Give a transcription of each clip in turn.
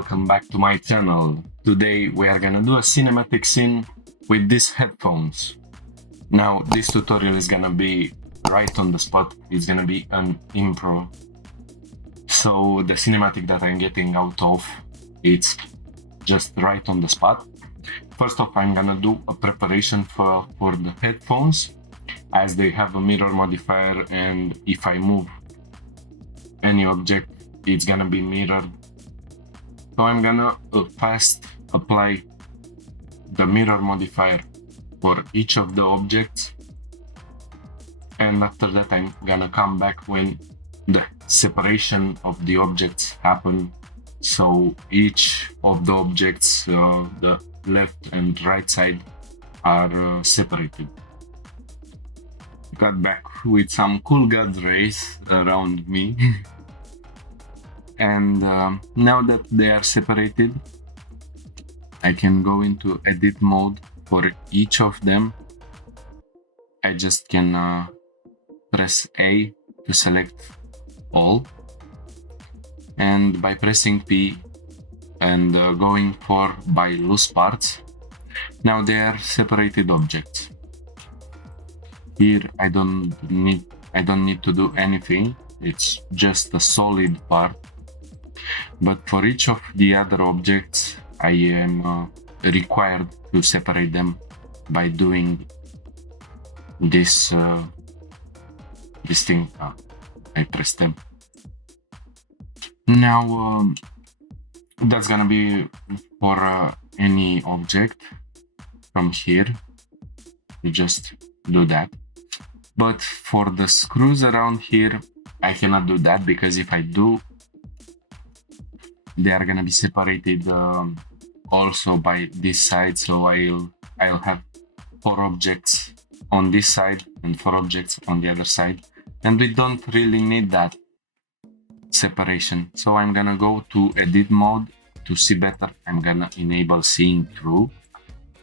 welcome back to my channel. Today we are gonna do a cinematic scene with these headphones. Now this tutorial is gonna be right on the spot, it's gonna be an improv. So the cinematic that I'm getting out of, it's just right on the spot. First off, I'm gonna do a preparation for the headphones, as they have a mirror modifier, and if I move any object, it's gonna be mirrored. So I'm gonna fast apply the mirror modifier for each of the objects, and after that I'm gonna come back when the separation of the objects happen. So each of the objects, the left and right side, are separated. Got back with some cool god rays around me. And now that they are separated, I can go into edit mode for each of them. I just can press A to select all, and by pressing P and going for by loose parts, now they are separated objects. Here I don't need to do anything, it's just a solid part. But for each of the other objects, I am required to separate them by doing this thing. I press them. Now that's gonna be for any object. From here, you just do that. But for the screws around here, I cannot do that, because if I do, they are gonna be separated also by this side. So I'll have 4 objects on this side and 4 objects on the other side, and we don't really need that separation. So I'm gonna go to edit mode to see better. I'm gonna enable seeing through,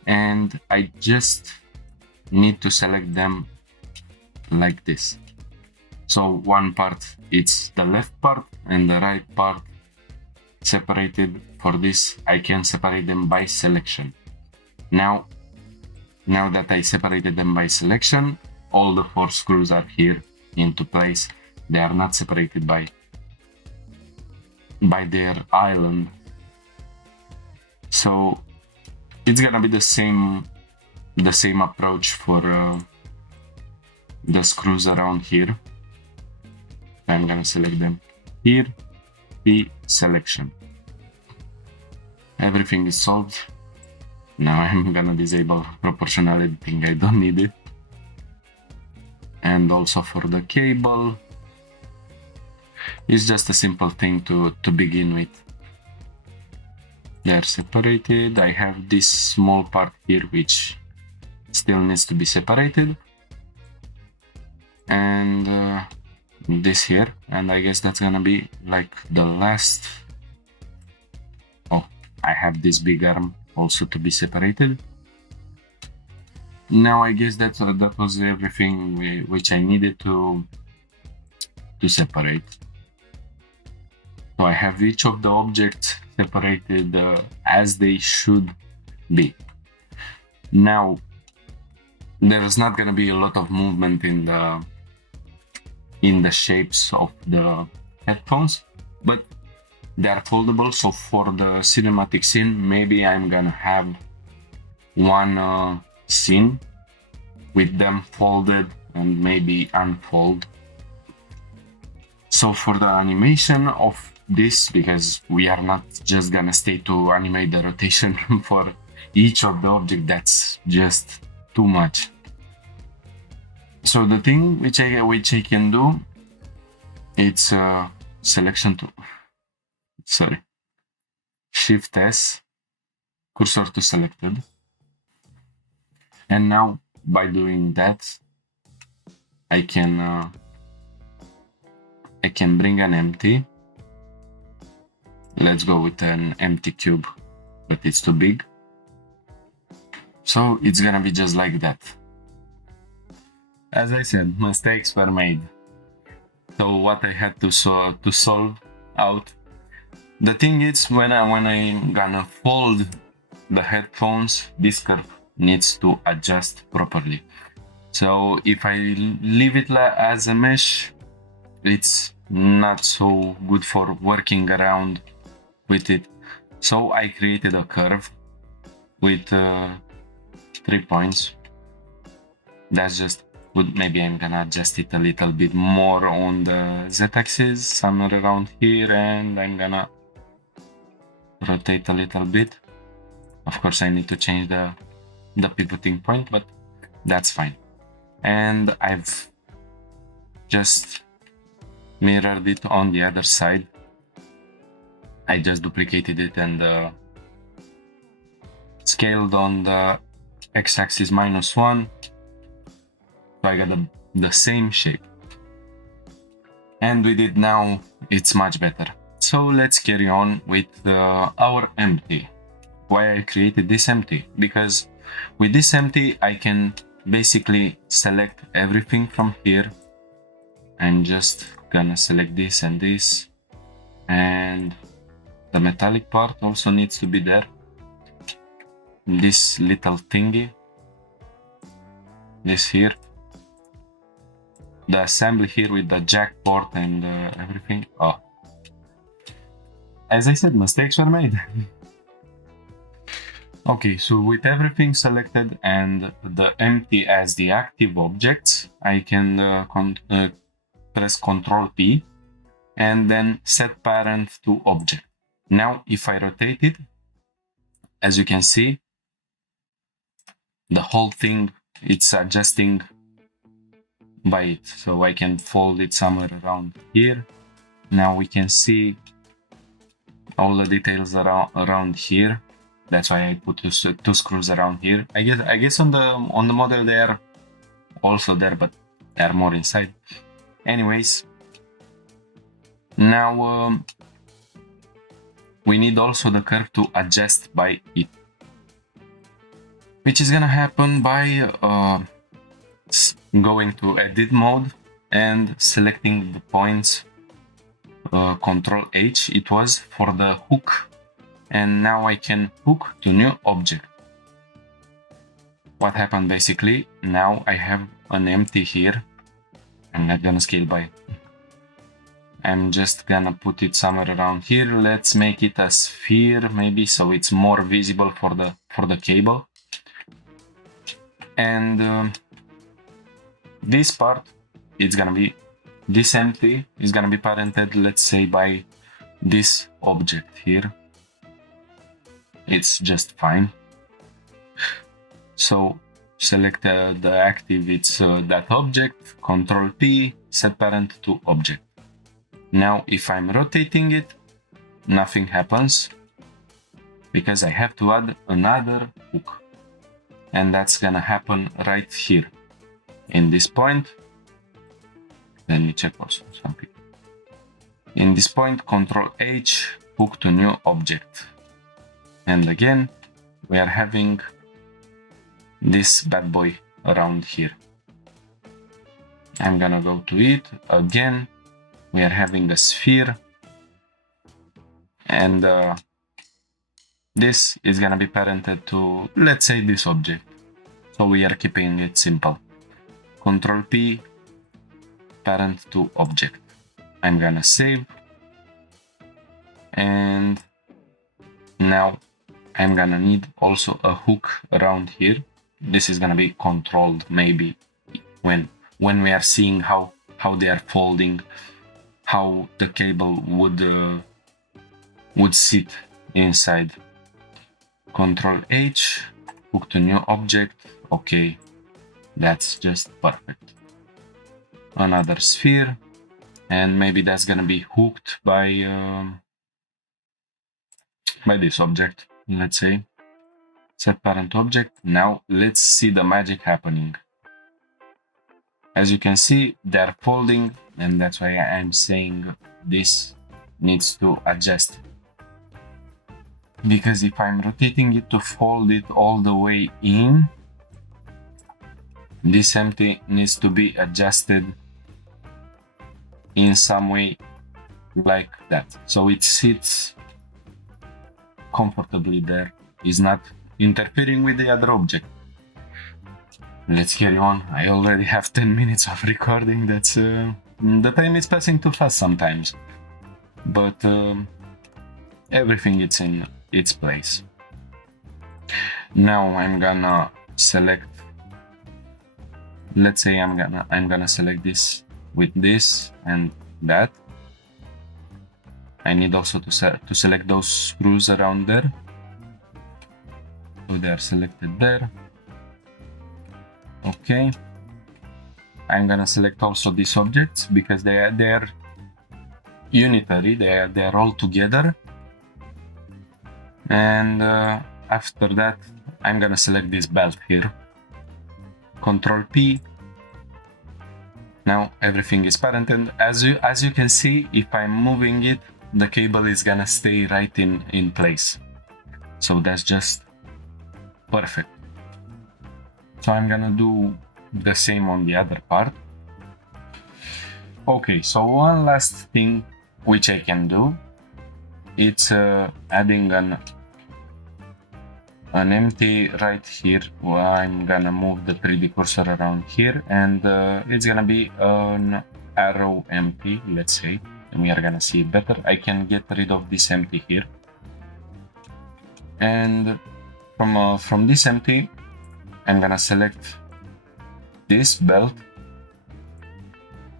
and I just need to select them like this. So one part, it's the left part, and the right part separated. For this, I can separate them by selection. Now that I separated them by selection, all the 4 screws are here into place. They are not separated by their island. So it's gonna be the same approach for the screws around here. I'm gonna select them here, P selection. Everything is solved. Now I'm gonna disable proportional editing, I don't need it. And also for the cable, it's just a simple thing to begin with. They're separated. I have this small part here which still needs to be separated, and this here, and I guess that's gonna be like the last. Oh, I have this big arm also to be separated. Now I guess that was everything which I needed to separate. So I have each of the objects separated as they should be. Now there's not gonna be a lot of movement in the shapes of the headphones, but they are foldable. So for the cinematic scene, maybe I'm gonna have one scene with them folded and maybe unfold. So for the animation of this, because we are not just gonna stay to animate the rotation for each of the object, that's just too much. So the thing which I can do, it's selection to, sorry, Shift S, cursor to selected, and now by doing that, I can bring an empty. Let's go with an empty cube, but it's too big. So it's gonna be just like that. As I said, mistakes were made. So what I had to solve out The thing is, when I'm gonna fold the headphones, this curve needs to adjust properly. So if I leave it as a mesh, it's not so good for working around with it. So I created a curve with 3 points. That's just good. Maybe I'm gonna adjust it a little bit more on the z-axis, somewhere around here, and I'm gonna rotate a little bit. Of course, I need to change the pivoting point, but that's fine. And I've just mirrored it on the other side. I just duplicated it and scaled on the x-axis -1. So I got the same shape. And with it now, it's much better. So let's carry on with our empty. Why I created this empty? Because with this empty, I can basically select everything from here. I'm just gonna select this and this. And the metallic part also needs to be there. This little thingy. This here. The assembly here with the jack port and everything. Oh. As I said, mistakes were made. Okay, so with everything selected and the empty as the active objects, I can press Ctrl P and then set parent to object. Now, if I rotate it, as you can see, the whole thing, it's adjusting by it. So I can fold it somewhere around here. Now we can see all the details around here. That's why I put two screws around here. I guess on the model they are also there, but they are more inside. Anyways, now we need also the curve to adjust by it, which is gonna happen by going to edit mode and selecting the points. Ctrl H it was for the hook, and now I can hook to new object. What happened basically, now I have an empty here. I'm not gonna scale by. I'm just gonna put it somewhere around here. Let's make it a sphere maybe, so it's more visible for the cable. And this part, it's gonna be, this empty is gonna be parented, let's say, by this object here. It's just fine. So select the active, it's that object, Ctrl P, set parent to object. Now if I'm rotating it, nothing happens because I have to add another hook. And that's gonna happen right here. In this point, let me check also something. In this point, Ctrl H, hook to new object. And again, we are having this bad boy around here. I'm gonna go to it again. We are having a sphere. And this is gonna be parented to, let's say, this object. So we are keeping it simple. Ctrl P, parent to object. I'm gonna save. And now I'm gonna need also a hook around here. This is gonna be controlled maybe when we are seeing how they are folding, how the cable would sit inside. Ctrl H, hook to new object. Okay, that's just perfect. Another sphere, and maybe that's gonna be hooked by this object, let's say. Set parent object. Now let's see the magic happening. As you can see, they're folding, and that's why I'm saying this needs to adjust. Because if I'm rotating it to fold it all the way in, this empty needs to be adjusted in some way like that. So it sits comfortably there, is not interfering with the other object. Let's carry on. I already have 10 minutes of recording. That's the time is passing too fast sometimes, but everything is in its place. Now I'm gonna select, let's say I'm gonna select this with this and that. I need also to select those screws around there, so they are selected there. Okay, I'm gonna select also these objects because they are unitary, they are all together. And after that I'm gonna select this belt here, Control P. Now everything is parented. As you can see, if I'm moving it, the cable is gonna stay right in place, so that's just perfect. So I'm gonna do the same on the other part. Okay, so one last thing which I can do, it's adding an empty right here. Well, I'm gonna move the 3D cursor around here, and it's gonna be an arrow empty, let's say, and we are gonna see it better. I can get rid of this empty here, and from this empty I'm gonna select this belt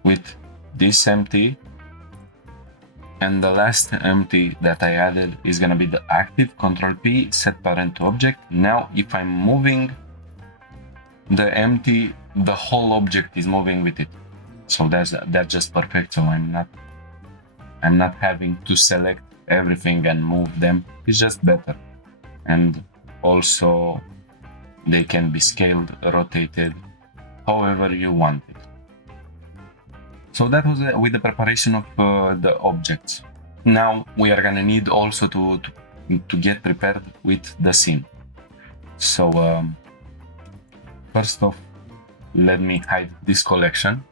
with this empty, and the last empty that I added is gonna be the active, Control P, set parent to object. Now if I'm moving the empty, the whole object is moving with it, so that's just perfect. So I'm not having to select everything and move them. It's just better, and also they can be scaled, rotated, however you want it. So that was with the preparation of the objects. Now we are gonna need also to get prepared with the scene. So first off, let me hide this collection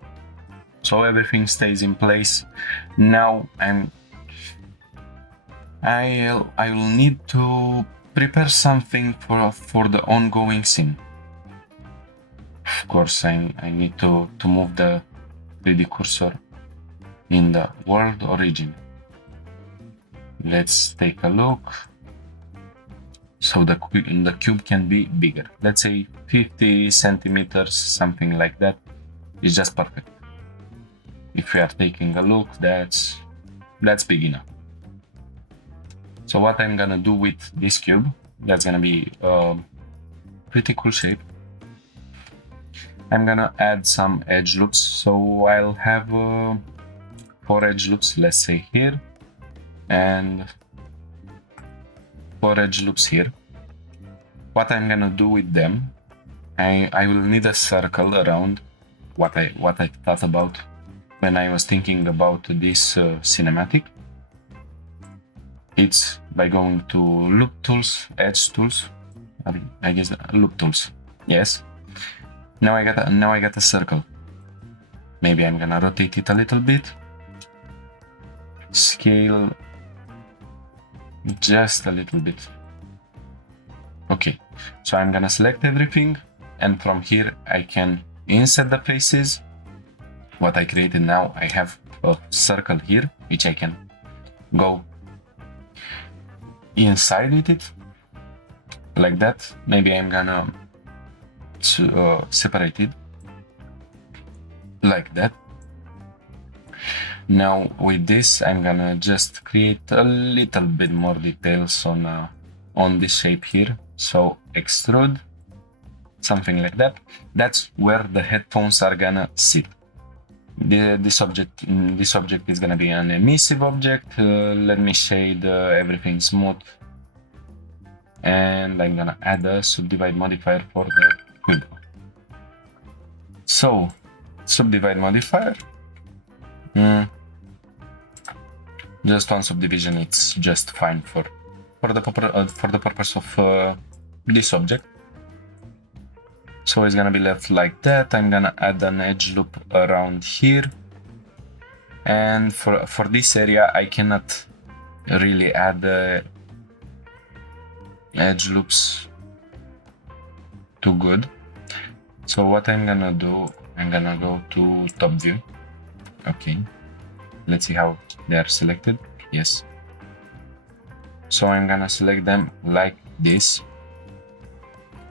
so everything stays in place. Now I will need to prepare something for the ongoing scene. Of course, I need to move the 3D cursor in the world origin. Let's take a look. So the cube can be bigger. Let's say 50 centimeters, something like that. Is just perfect. If we are taking a look, that's big enough. So what I'm gonna do with this cube, that's gonna be a pretty cool shape. I'm gonna add some edge loops, so I'll have 4 edge loops, let's say here, and 4 edge loops here. What I'm gonna do with them, I will need a circle around what I thought about when I was thinking about this cinematic. It's by going to loop tools, edge tools, I guess loop tools, yes. Now I got a circle. Maybe I'm gonna rotate it a little bit. Scale just a little bit. Okay, so I'm gonna select everything, and from here I can insert the faces. What I created now, I have a circle here, which I can go inside with it, like that. Maybe I'm gonna separate it like that. Now with this I'm gonna just create a little bit more details on this shape here. So extrude, something like that. That's where the headphones are gonna sit. This object is gonna be an emissive object. Let me shade everything smooth, and I'm gonna add a subdivide modifier for the cube. So subdivide modifier, just one subdivision, it's just fine for the purpose of this object. So it's gonna be left like that. I'm gonna add an edge loop around here, and for this area I cannot really add edge looks too good. So what I'm gonna do, I'm gonna go to top view. Okay, let's see how they are selected. Yes. So I'm gonna select them like this.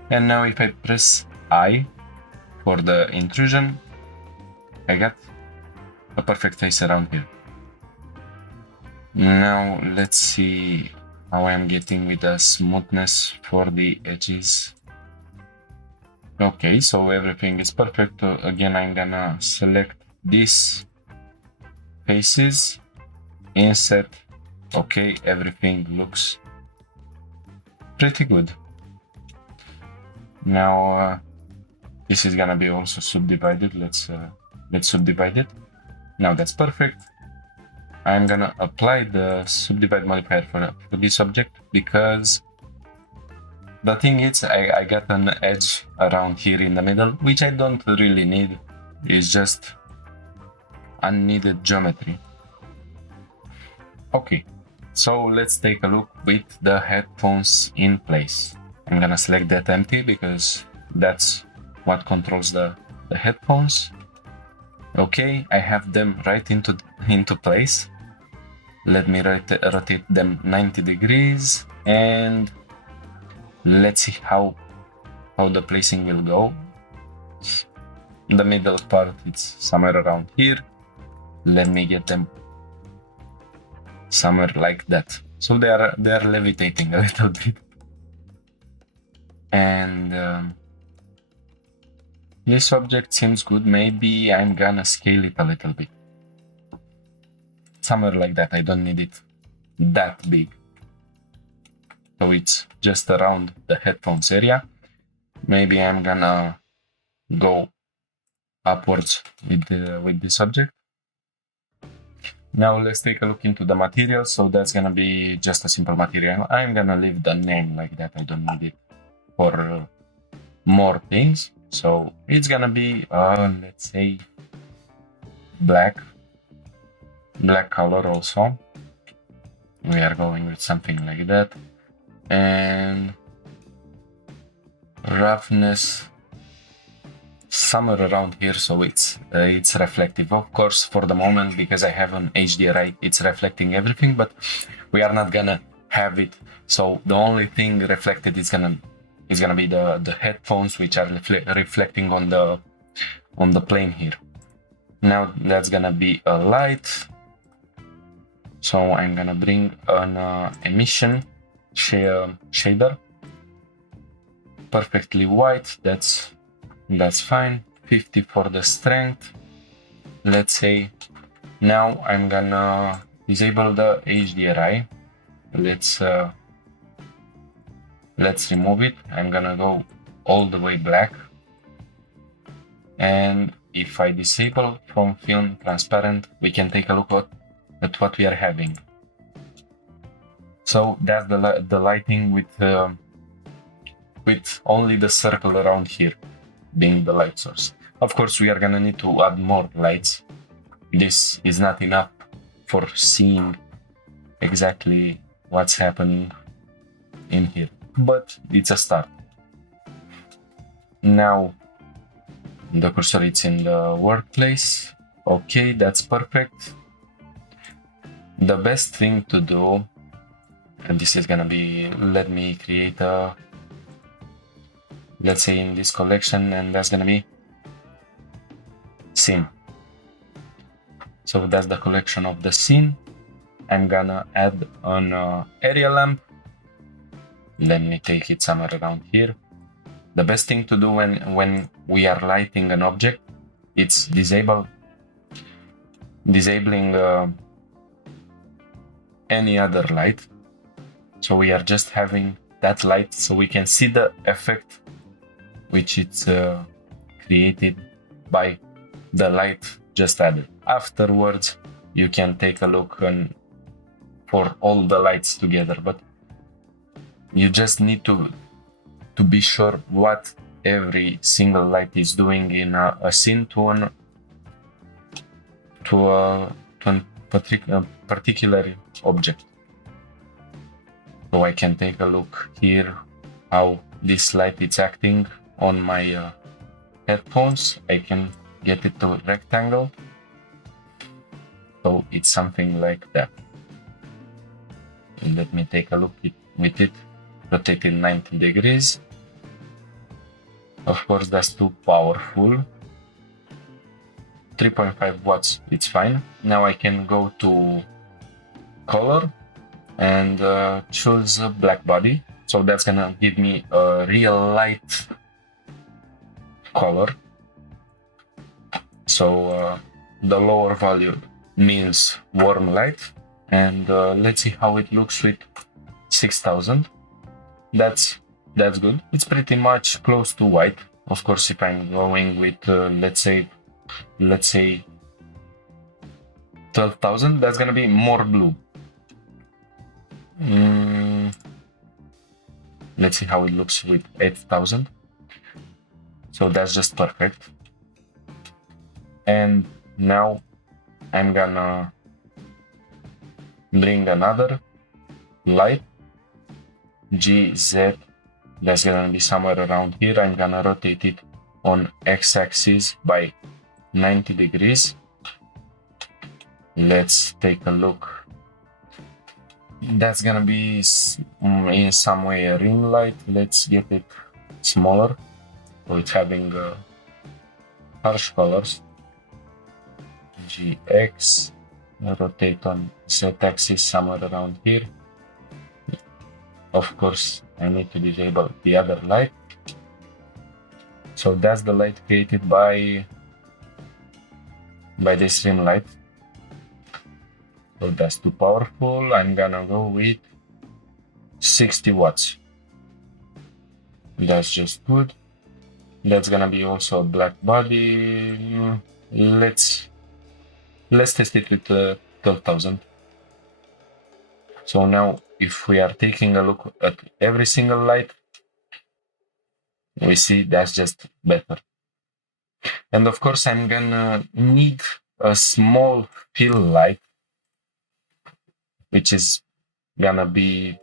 And now if I press I for the intrusion, I got a perfect face around here. Now let's see how I'm getting with the smoothness for the edges. Okay, so everything is perfect. Again, I'm gonna select these faces, inset. Okay, everything looks pretty good. Now this is gonna be also subdivided. Let's subdivide it. Now that's perfect. I'm gonna apply the subdivide modifier for this object because the thing is I got an edge around here in the middle, which I don't really need. It's just unneeded geometry. Okay, so let's take a look with the headphones in place. I'm gonna select that empty because that's what controls the headphones. Okay, I have them right into place. Let me rotate them 90 degrees and let's see how the placing will go. The middle part, it's somewhere around here. Let me get them somewhere like that. So they are levitating a little bit. And this object seems good. Maybe I'm gonna scale it a little bit. Somewhere like that. I don't need it that big. So it's just around the headphones area. Maybe I'm gonna go upwards with this object. Now let's take a look into the material. So that's gonna be just a simple material. I'm gonna leave the name like that. I don't need it for more things. So it's gonna be let's say black color also. We are going with something like that. And roughness somewhere around here, so it's reflective. Of course, for the moment, because I have an HDRI, it's reflecting everything, but we are not gonna have it. So the only thing reflected is gonna be the headphones, which are reflecting on the plane here. Now that's gonna be a light. So I'm gonna bring an emission shader, perfectly white. That's fine. 50 for the strength. Let's say now I'm gonna disable the HDRI. Let's remove it. I'm gonna go all the way black. And if I disable from film transparent, we can take a look at what we are having. So that's the lighting with only the circle around here being the light source. Of course, we are gonna need to add more lights. This is not enough for seeing exactly what's happening in here, but it's a start. Now the cursor is in the workplace. Okay, that's perfect. The best thing to do, and this is gonna be, let me create a, let's say in this collection, and that's gonna be scene. So that's the collection of the scene. I'm gonna add an area lamp. Let me take it somewhere around here. The best thing to do when we are lighting an object, it's disabling any other light. So we are just having that light so we can see the effect which it's created by the light just added. Afterwards, you can take a look for all the lights together, but you just need to be sure what every single light is doing in a scene to a particular object. So I can take a look here how this light is acting on my headphones. I can get it to rectangle. So it's something like that. Let me take a look with it, rotate it 90 degrees. Of course, that's too powerful. 3.5 watts, it's fine. Now I can go to color and choose a black body. So that's gonna give me a real light color. So the lower value means warm light, and let's see how it looks with 6000. That's good. It's pretty much close to white. Of course, if I'm going with let's say 12,000, that's gonna be more blue. Let's see how it looks with 8,000. So that's just perfect. And now I'm gonna bring another light, GZ, that's gonna be somewhere around here. I'm gonna rotate it on x-axis by 90 degrees. Let's take a look. That's gonna be in some way a ring light. Let's get it smaller, so it's having harsh colors. GX, rotate on Z-axis somewhere around here. Of course, I need to disable the other light. So that's the light created by this rim light. So that's too powerful. I'm gonna go with 60 watts. That's just good. That's gonna be also a black body. Let's test it with 12,000. So now if we are taking a look at every single light, we see that's just better. And of course I'm gonna need a small fill light, which is gonna be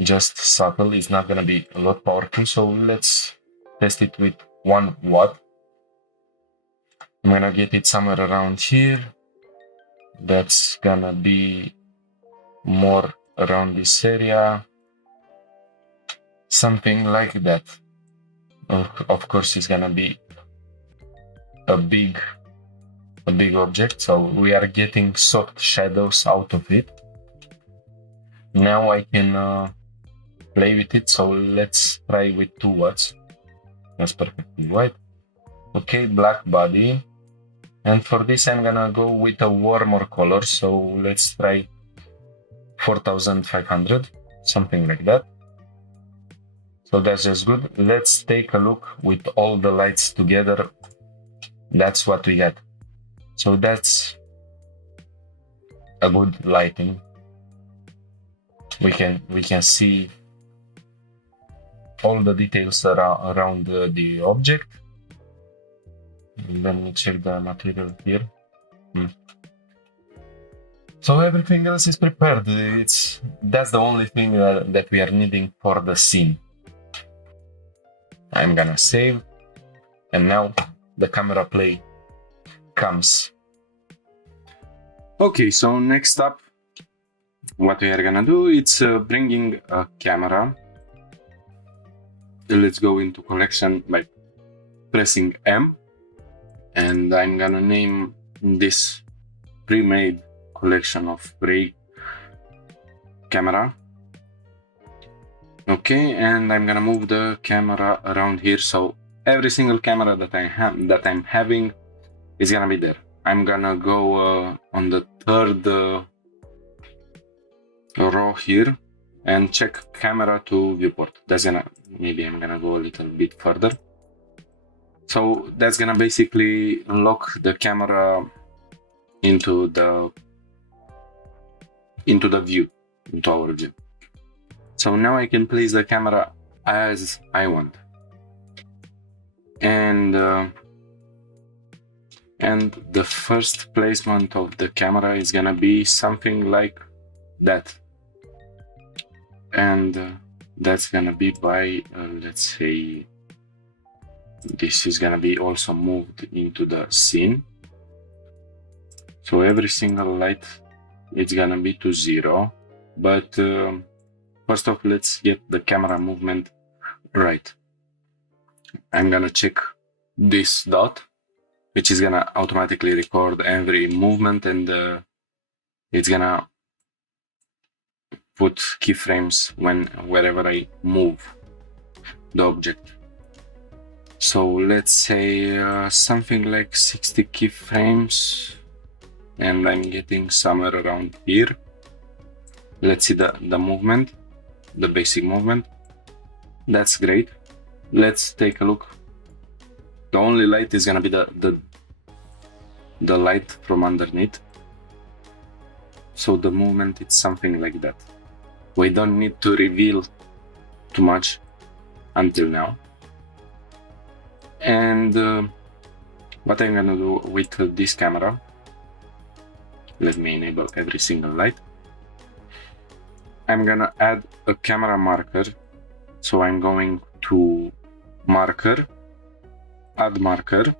just subtle. It's not gonna be a lot powerful. So let's test it with 1 watt. I'm gonna get it somewhere around here. That's gonna be more around this area, something like that. Of course, it's gonna be a big object, so we are getting soft shadows out of it. Now I can play with it, so let's try with 2 watts. That's perfectly white. Okay, black body. And for this I'm gonna go with a warmer color, so let's try 4500, something like that. So that's just good. Let's take a look with all the lights together. That's what we got. So that's a good lighting. We can see all the details around the object. Let me check the material here. So everything else is prepared. That's the only thing that we are needing for the scene. I'm gonna save, and now the camera play comes. Okay, so next up, what we are gonna do, it's bringing a camera. Let's go into collection by pressing M, and I'm gonna name this pre-made collection of gray camera. Okay, and I'm gonna move the camera around here, so every single camera that I'm having is gonna be there. I'm gonna go on the third row here and check camera to viewport. Maybe I'm gonna go a little bit further. So that's gonna basically lock the camera into our view. So now I can place the camera as I want. And the first placement of the camera is gonna be something like that. and that's gonna be by let's say this is gonna be also moved into the scene. So every single light it's gonna be to 0, but first off, let's get the camera movement right. I'm gonna check this dot, which is gonna automatically record every movement, and it's gonna put keyframes wherever I move the object. So let's say something like 60 keyframes, and I'm getting somewhere around here. Let's see the movement, the basic movement. That's great. Let's take a look. The only light is gonna be the light from underneath. So the movement is something like that. We don't need to reveal too much until now. And what I'm gonna do with this camera, let me enable every single light. I'm gonna add a camera marker. So I'm going to marker, add marker.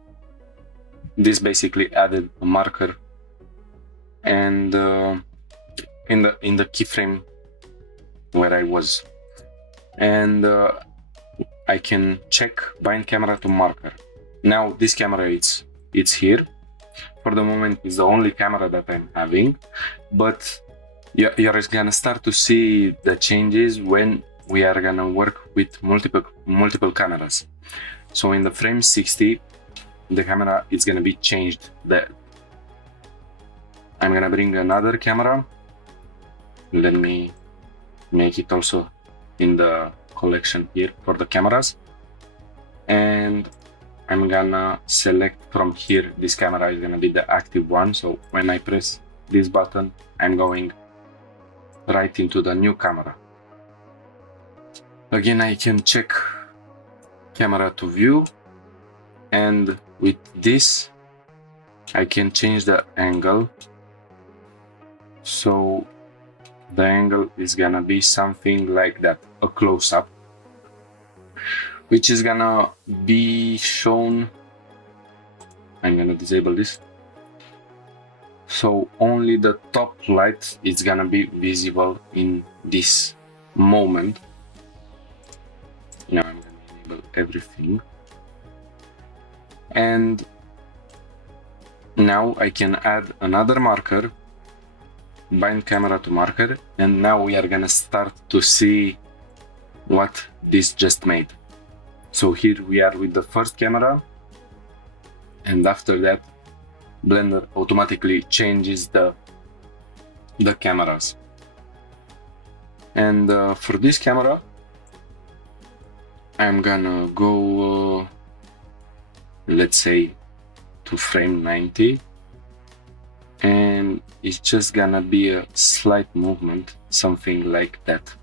This basically added a marker, and in the keyframe where I was, and I can check bind camera to marker. Now this camera it's here. For the moment, it's the only camera that I'm having, but you're gonna start to see the changes when we are gonna work with multiple cameras. So in the frame 60, the camera is gonna be changed there. I'm gonna bring another camera. Let me make it also in the collection here for the cameras, and I'm gonna select from here. This camera is gonna be the active one, so when I press this button, I'm going right into the new camera. Again, I can check camera to view, and with this I can change the angle. So the angle is gonna be something like that, a close-up, which is gonna be shown. I'm gonna disable this. So only the top light is gonna be visible in this moment. Now I'm gonna enable everything. And now I can add another marker, bind camera to marker, and now we are gonna start to see what this just made. So here we are with the first camera, and after that Blender automatically changes the cameras. And for this camera I'm gonna go let's say to frame 90, and it's just gonna be a slight movement, something like that.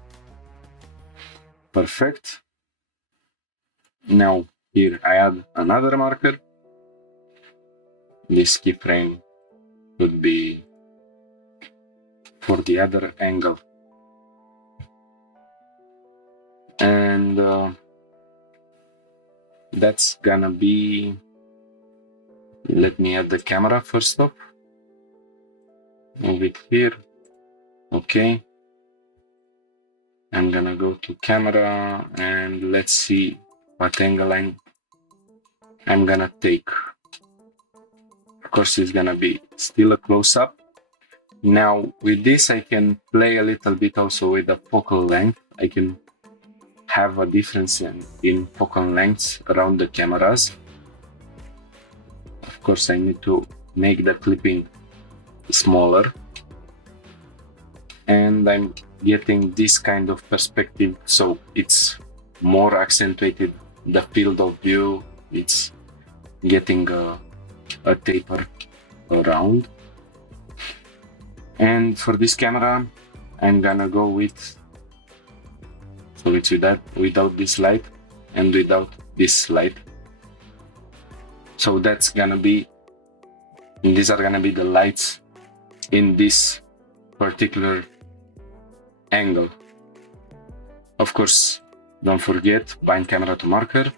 Perfect. Now here I add another marker. This keyframe would be for the other angle, and that's gonna be, let me add the camera first off, move it here. Okay, I'm gonna go to camera, and let's see what angle I'm gonna take. Of course, it's gonna be still a close-up. Now with this I can play a little bit also with the focal length. I can have a difference in focal lengths around the cameras. Of course, I need to make the clipping smaller, and I'm getting this kind of perspective, so it's more accentuated, the field of view. It's getting a taper around. And for this camera I'm gonna go with, so it's without this light and without this light. So that's gonna be, these are gonna be the lights in this particular angle. Of course, don't forget bind camera to marker.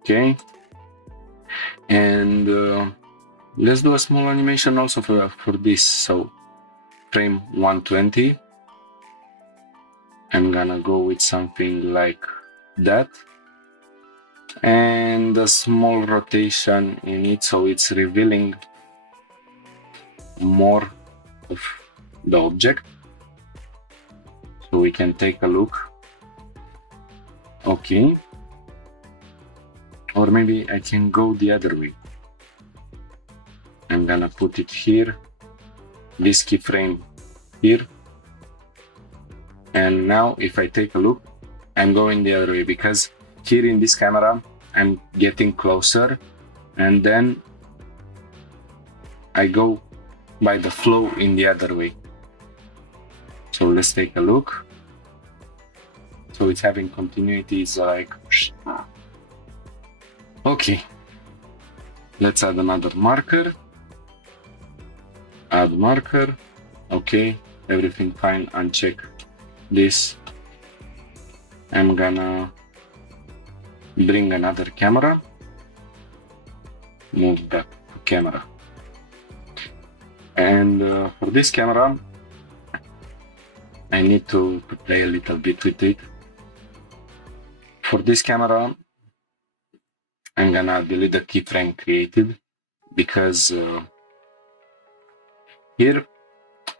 Okay, and let's do a small animation also for this. So frame 120, I'm gonna go with something like that, and a small rotation in it so it's revealing more of the object, so we can take a look. Okay, or maybe I can go the other way. I'm gonna put it here, this keyframe here, and now if I take a look, I'm going the other way because here in this camera I'm getting closer, and then I go by the flow in the other way. So let's take a look. So it's having continuity, it's like, okay, let's add another marker, add marker. Okay, everything fine, uncheck this. I'm gonna bring another camera, move back to camera, and for this camera I need to play a little bit with it. For this camera I'm gonna delete the keyframe created because here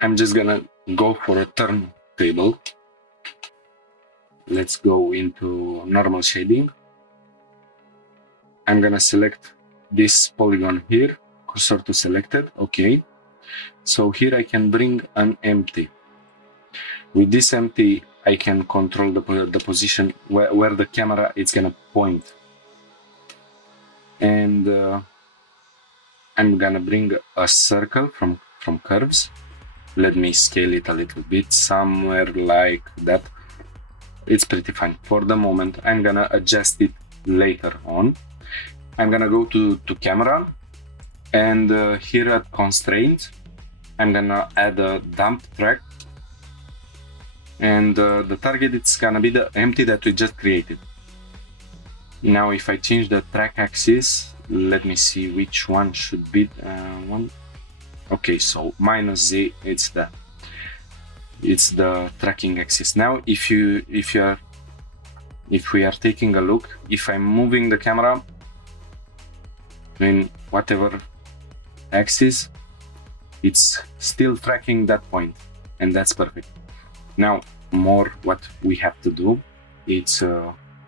I'm just gonna go for a turntable. Let's go into normal shading. I'm gonna select this polygon here, cursor to selected. Okay, so here I can bring an empty. With this empty I can control the position where the camera is gonna point, and I'm gonna bring a circle from curves. Let me scale it a little bit, somewhere like that. It's pretty fine for the moment. I'm gonna adjust it later on. I'm gonna go to camera, and here at constraint I'm gonna add a dump track, and the target it's gonna be the empty that we just created. Now if I change the track axis, let me see which one should be one. Okay, so -Z, it's the tracking axis. Now if we are taking a look, if I'm moving the camera in whatever axis, it's still tracking that point, and that's perfect. Now what we have to do, it's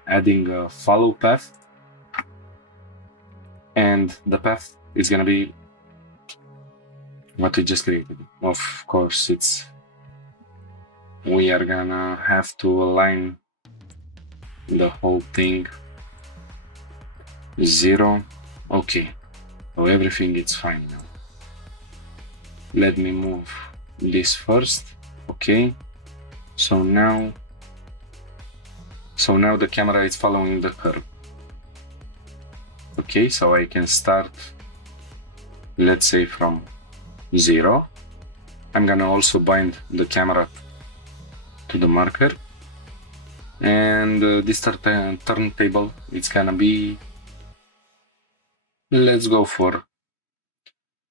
adding a follow path, and the path is gonna be what we just created. Of course, we are gonna have to align the whole thing 0. Okay, so everything is fine now. Let me move this first. Okay, so now the camera is following the curve. Okay, so I can start, let's say, from 0. I'm gonna also bind the camera to the marker, and this turntable, it's gonna be, let's go for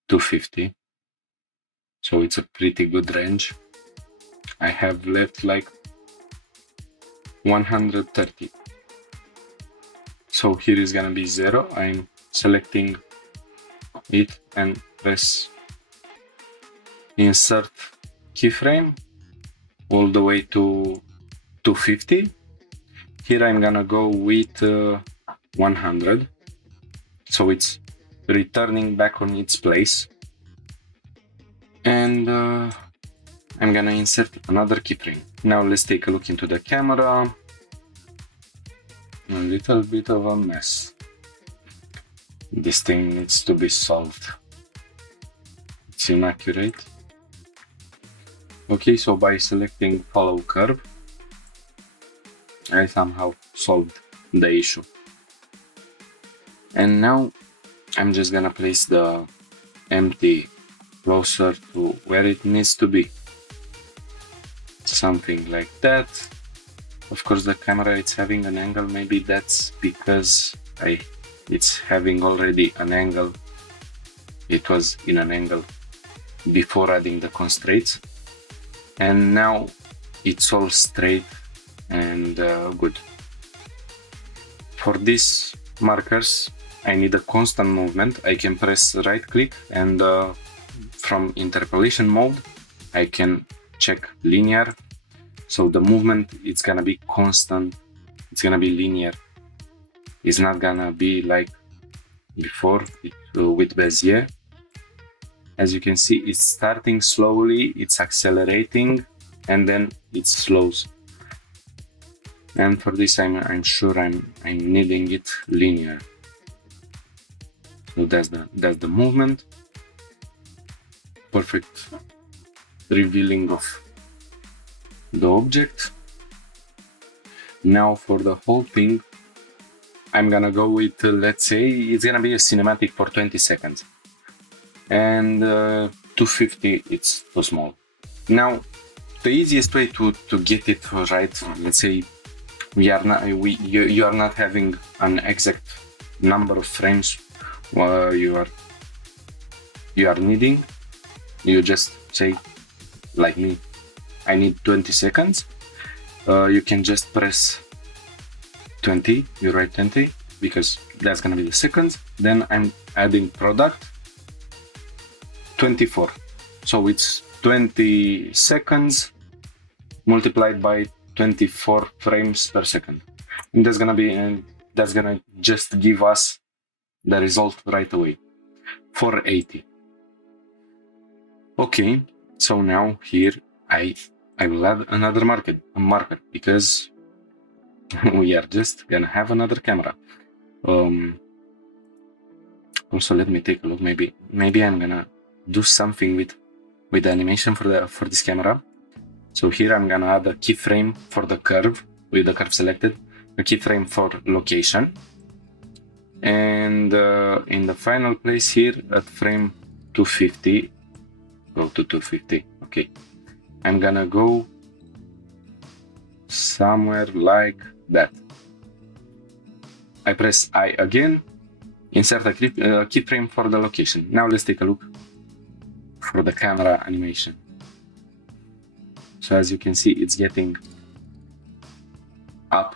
250. So it's a pretty good range. I have left like 130. So here is gonna be 0. I'm selecting it and press insert keyframe all the way to 250. Here I'm gonna go with 100. So it's returning back on its place. And I'm gonna insert another keyframe. Now let's take a look into the camera. A little bit of a mess. This thing needs to be solved. It's inaccurate. Okay, so by selecting follow curve, I somehow solved the issue. And now I'm just gonna place the empty closer to where it needs to be. Something like that. Of course, the camera it's having an angle. Maybe that's because it's having already an angle. It was in an angle before adding the constraints, and now it's all straight and good. For these markers, I need a constant movement. I can press right click, and from interpolation mode, I can check linear. So the movement, it's gonna be constant. It's gonna be linear. It's not gonna be like before with Bezier. As you can see, it's starting slowly, it's accelerating, and then it slows. And for this, I'm sure I'm needing it linear. So that's the movement. Perfect revealing of the object. Now for the whole thing, I'm gonna go with, let's say, it's gonna be a cinematic for 20 seconds. And 250, it's too small. Now, the easiest way to get it right, let's say, you are not having an exact number of frames you are needing. You just say, like me, I need 20 seconds. You can just press 20, you write 20, because that's gonna be the seconds. Then I'm adding product 24. So it's 20 seconds multiplied by 24 frames per second. And that's gonna just give us the result right away, 480. Okay, so now here I will add another marker because we are just gonna have another camera. Also, let me take a look. Maybe I'm gonna do something with the animation for this camera. So here I'm gonna add a keyframe for the curve with the curve selected, a keyframe for location, and in the final place here at frame 250, go to 250. Okay, I'm gonna go somewhere like that. I press I again, insert a keyframe for the location. Now let's take a look for the camera animation. So as you can see, it's getting up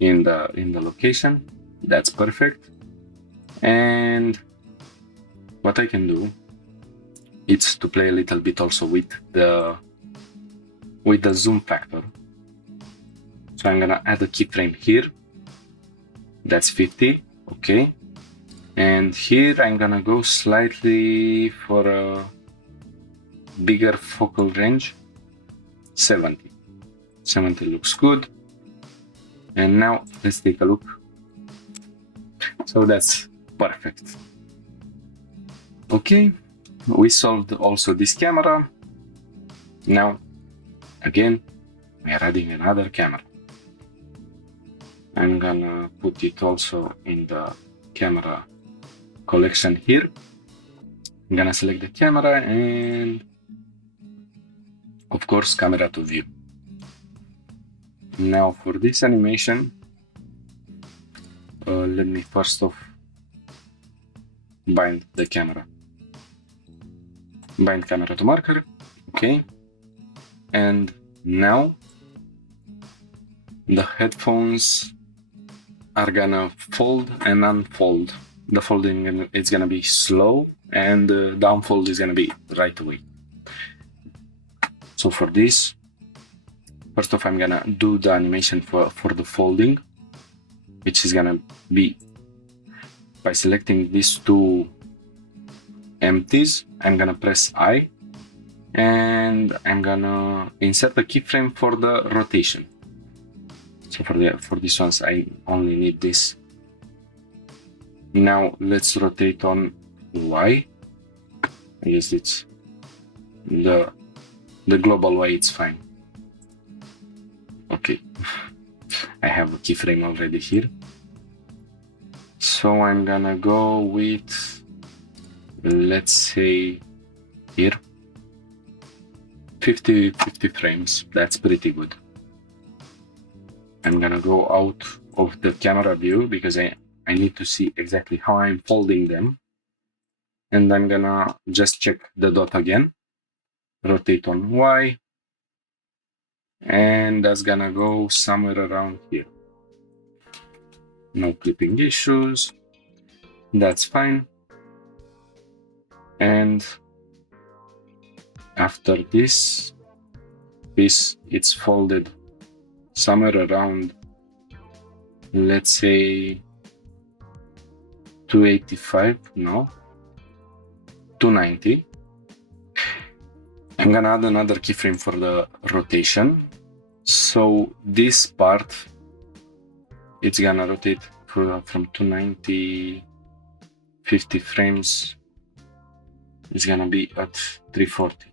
in the location. That's perfect. And what I can do is to play a little bit also with the zoom factor. So I'm gonna add a keyframe here. That's 50. Okay. And here I'm gonna go slightly for a bigger focal range. 70. 70 looks good. And now let's take a look. So that's perfect. Okay, we solved also this camera. Now, again, we are adding another camera. I'm gonna put it also in the camera collection here. I'm gonna select the camera and of course camera to view. Now for this animation, let me first off bind the camera. Bind camera to marker. Okay. And now the headphones are gonna fold and unfold. The folding is gonna be slow and the unfold is gonna be right away. So for this, first off, I'm gonna do the animation for the folding, which is gonna be by selecting these two empties. I'm gonna press I and I'm gonna insert a keyframe for the rotation. So for these ones, I only need this. Now let's rotate on Y. I guess it's the global Y, it's fine. Okay, I have a keyframe already here. So I'm gonna go with, let's say here, 50 frames. That's pretty good. I'm gonna go out of the camera view because I need to see exactly how I'm folding them. And I'm gonna just check the dot again, rotate on Y, and that's gonna go somewhere around here. No clipping issues, that's fine. And after this piece, it's folded somewhere around, let's say 285, no, 290. I'm gonna add another keyframe for the rotation. So this part, it's gonna rotate from 290, 50 frames, it's gonna be at 340.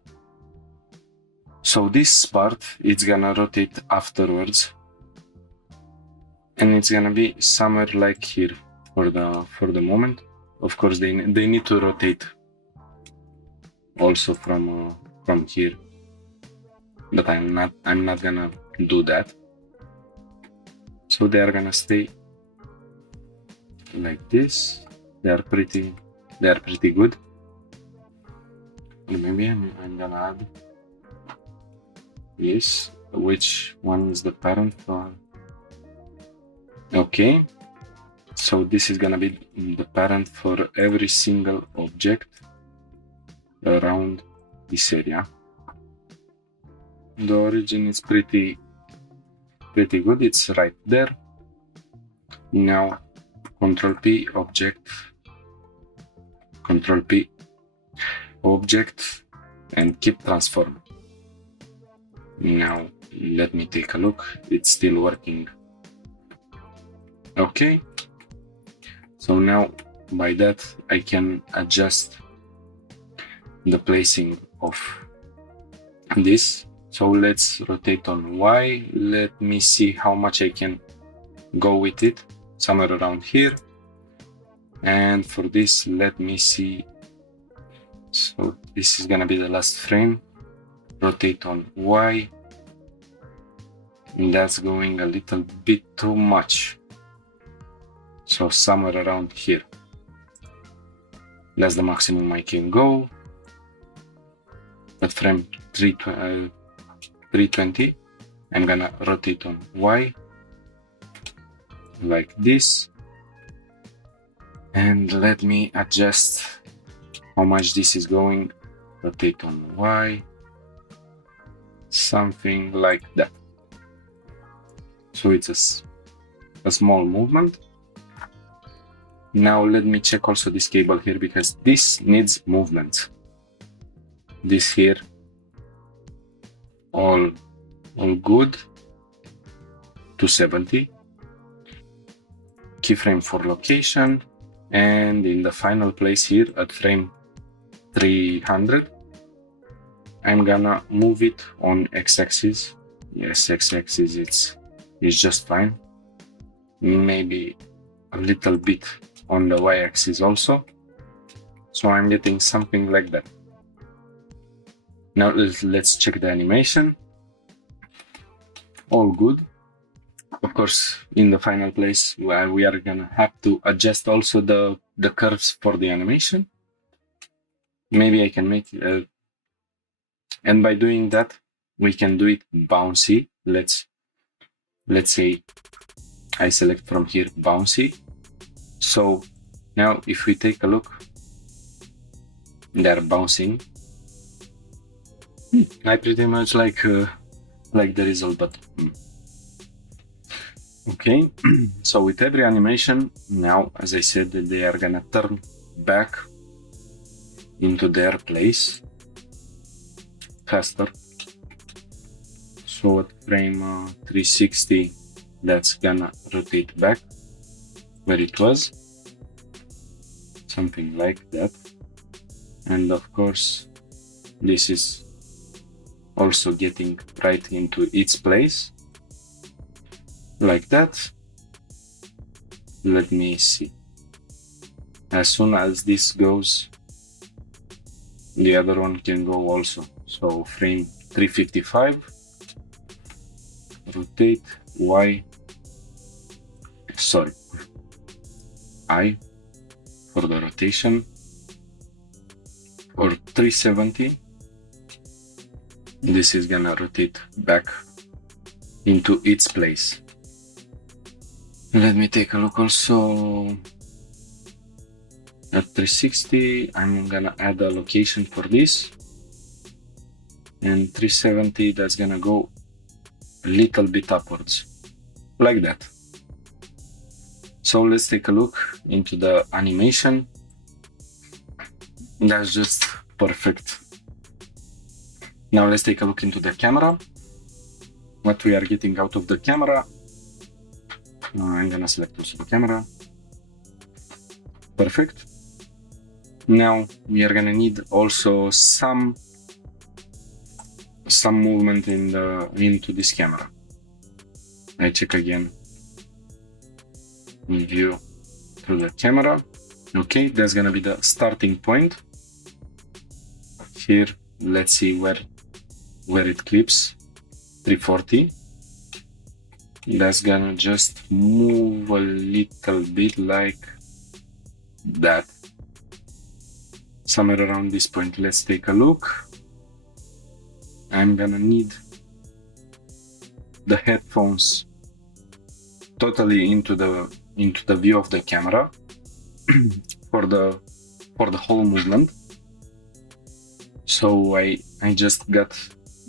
So this part, it's gonna rotate afterwards, and it's gonna be somewhere like here for the moment. Of course, they need to rotate also from here, but I'm not gonna do that. So they are gonna stay like this. They are pretty good. Maybe I'm gonna add this. Which one is the parent for? Okay, so this is gonna be the parent for every single object around this area. The origin is pretty good, it's right there. Now Control P, object, Control P, object, and keep transform. Now let me take a look, it's still working. Okay, so now by that I can adjust the placing of this. So let's rotate on Y. Let me see how much I can go with it, somewhere around here. And for this, let me see. So this is gonna be the last frame. Rotate on Y. And that's going a little bit too much. So somewhere around here. That's the maximum I can go. At frame 320, I'm gonna rotate on Y like this, and let me adjust how much this is going. Rotate on Y, something like that. So it's a small movement. Now let me check also this cable here, because this needs movement. This here, all good. 270. Keyframe for location, and in the final place here at frame 300, I'm gonna move it on x-axis. Yes, x-axis it's just fine. Maybe a little bit on the y-axis also. So I'm getting something like that. Now let's check the animation. All good. Of course, in the final place, we are gonna have to adjust also the curves for the animation. Maybe I can make and by doing that, we can do it bouncy. Let's say I select from here bouncy. So now if we take a look, they're bouncing. I pretty much like the result, but okay. So with every animation, now, as I said, they are gonna turn back into their place faster. So at frame 360, that's gonna rotate back where it was, something like that. And of course, this is also getting right into its place, like that. Let me see. As soon as this goes, the other one can go also. So frame 355, rotate Y sorry, I for the rotation. For 370, this is gonna rotate back into its place. Let me take a look also. At 360, I'm gonna add a location for this. And 370, that's gonna go a little bit upwards, like that. So let's take a look into the animation. That's just perfect. Now let's take a look into the camera. What we are getting out of the camera. I'm gonna select also the camera. Perfect. Now we are gonna need also some movement into this camera. I check again. View through the camera. Okay, that's gonna be the starting point. Here, let's see where it clips. 340. That's gonna just move a little bit like that. Somewhere around this point. Let's take a look. I'm gonna need the headphones totally into the view of the camera for the whole movement. So I just got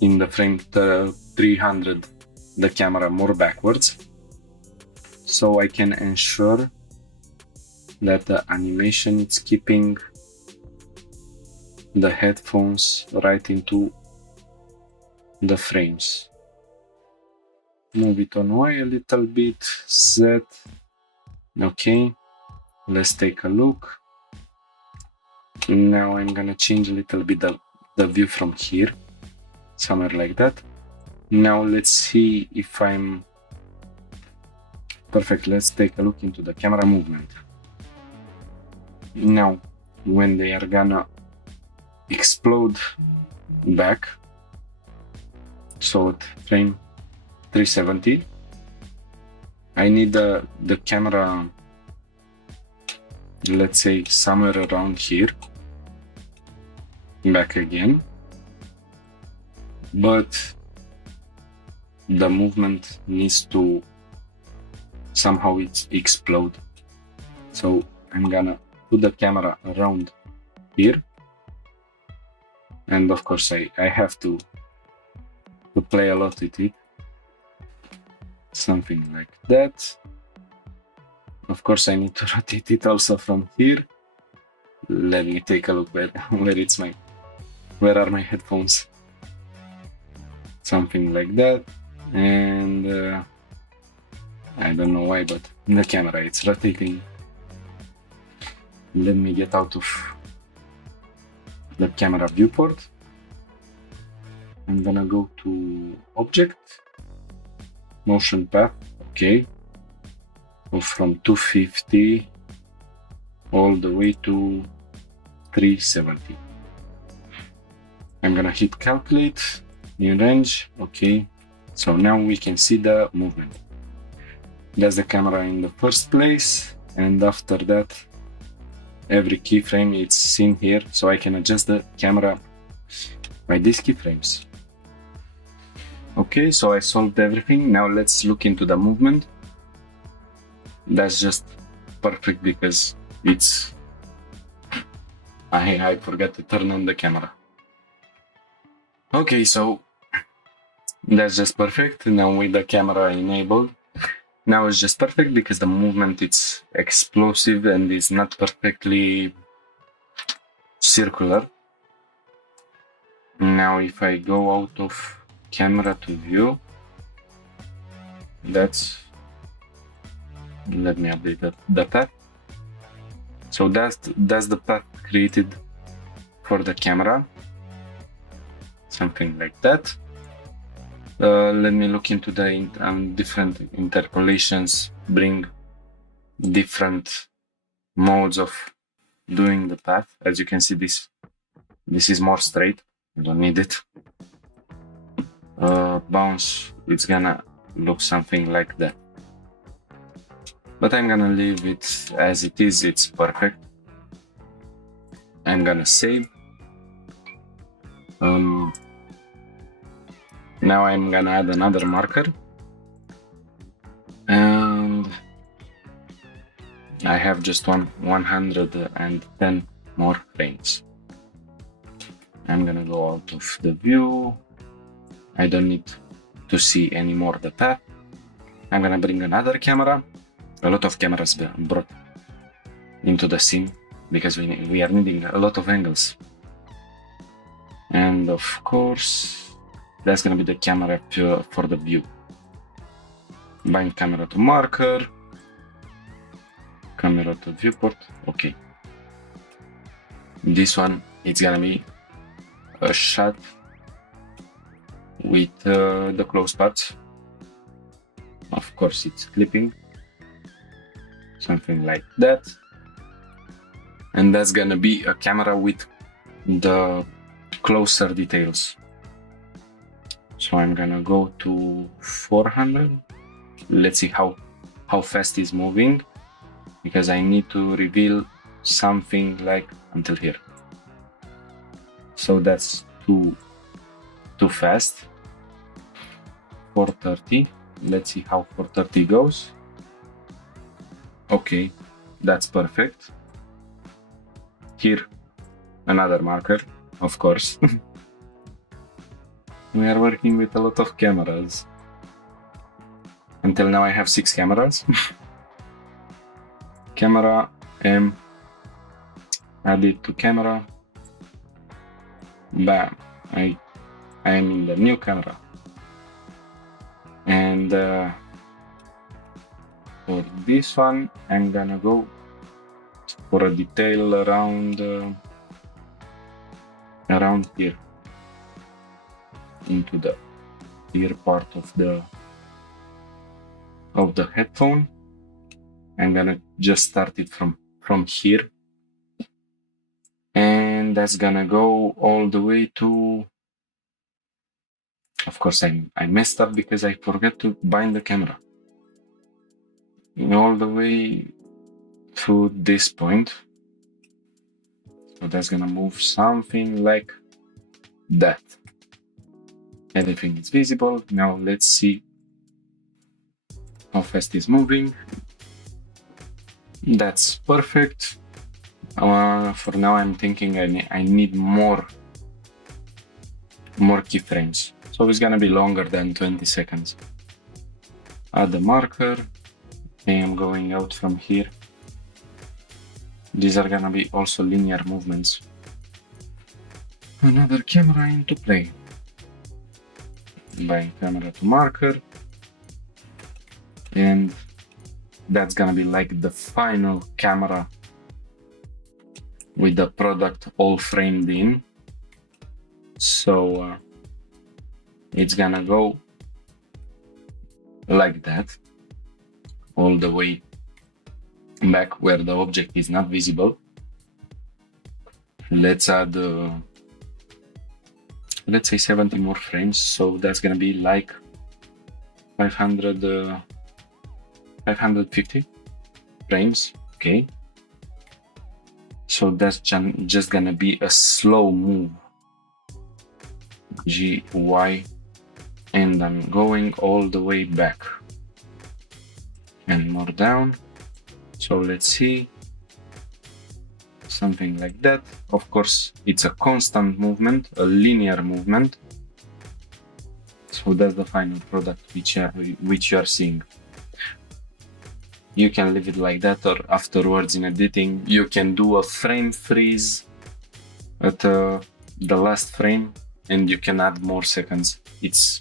in the frame 300 the camera more backwards, so I can ensure that the animation is keeping the headphones right into the frames. Move it on Y a little bit, Z. Okay, let's take a look. Now I'm gonna change a little bit the view from here, somewhere like that. Now let's see if I'm perfect. Let's take a look into the camera movement. Now, when they are gonna explode back, so at frame 370, I need the camera, let's say somewhere around here, back again, but the movement needs to somehow explode. So I'm gonna put the camera around here, and of course I have to play a lot with it, something like that. Of course I need to rotate it also from here. Let me take a look where are my headphones, something like that. And I don't know why, but the camera it's rotating. Let me get out of the camera viewport. I'm gonna go to object, motion path. Okay, go from 250 all the way to 370. I'm gonna hit calculate, new range. Okay, so now we can see the movement. That's the camera in the first place, and after that every keyframe it's seen here, so I can adjust the camera by these keyframes. Okay, so I solved everything. Now let's look into the movement. That's just perfect because it's I forgot to turn on the camera. Okay, so that's just perfect. Now with the camera enabled, now it's just perfect because the movement is explosive and is not perfectly circular. Now if I go out of camera to view, let me update the path. So that's the path created for the camera, something like that. Let me look into the different interpolations, bring different modes of doing the path. As you can see, this is more straight. I don't need it. Bounce, it's gonna look something like that. but I'm gonna leave it as it is. It's perfect. I'm gonna save. Now I'm gonna add another marker, and I have just 110 more frames. I'm gonna go out of the view. I don't need to see anymore the path. I'm gonna bring another camera. A lot of cameras brought into the scene because we are needing a lot of angles. And of course, that's gonna be the camera for the view. Bind camera to marker, camera to viewport. Okay. This one, it's gonna be a shot with the close parts. Of course, it's clipping, something like that. And that's gonna be a camera with the closer details. So I'm gonna go to 400. Let's see how fast it's moving, because I need to reveal something like until here. So that's too fast. 430. Let's see how 430 goes. Okay, that's perfect. Here, another marker, of course. We are working with a lot of cameras. Until now I have 6 cameras. Camera M, add it to camera. Bam, I am in the new camera. And for this one, I'm gonna go for a detail around here, into the ear part of the headphone. I'm gonna just start it from here, and that's gonna go all the way to. Of course, I messed up because I forgot to bind the camera. All the way to this point. So that's gonna move something like that. Everything is visible. Now let's see how fast it's moving. That's perfect. For now, I'm thinking I need more keyframes. So it's gonna be longer than 20 seconds. Add the marker. I am going out from here. These are gonna be also linear movements. Another camera into play. Bind camera to marker. And that's gonna be like the final camera with the product all framed in. So it's gonna go like that, all the way back where the object is not visible. Let's add, let's say 70 more frames. So that's gonna be like 550 frames. Okay. So that's just gonna be a slow move. GY, and I'm going all the way back and more down. So let's see, something like that. Of course, it's a constant movement, a linear movement. So that's the final product which you are seeing. You can leave it like that, or afterwards in editing, you can do a frame freeze at the last frame, and you can add more seconds. It's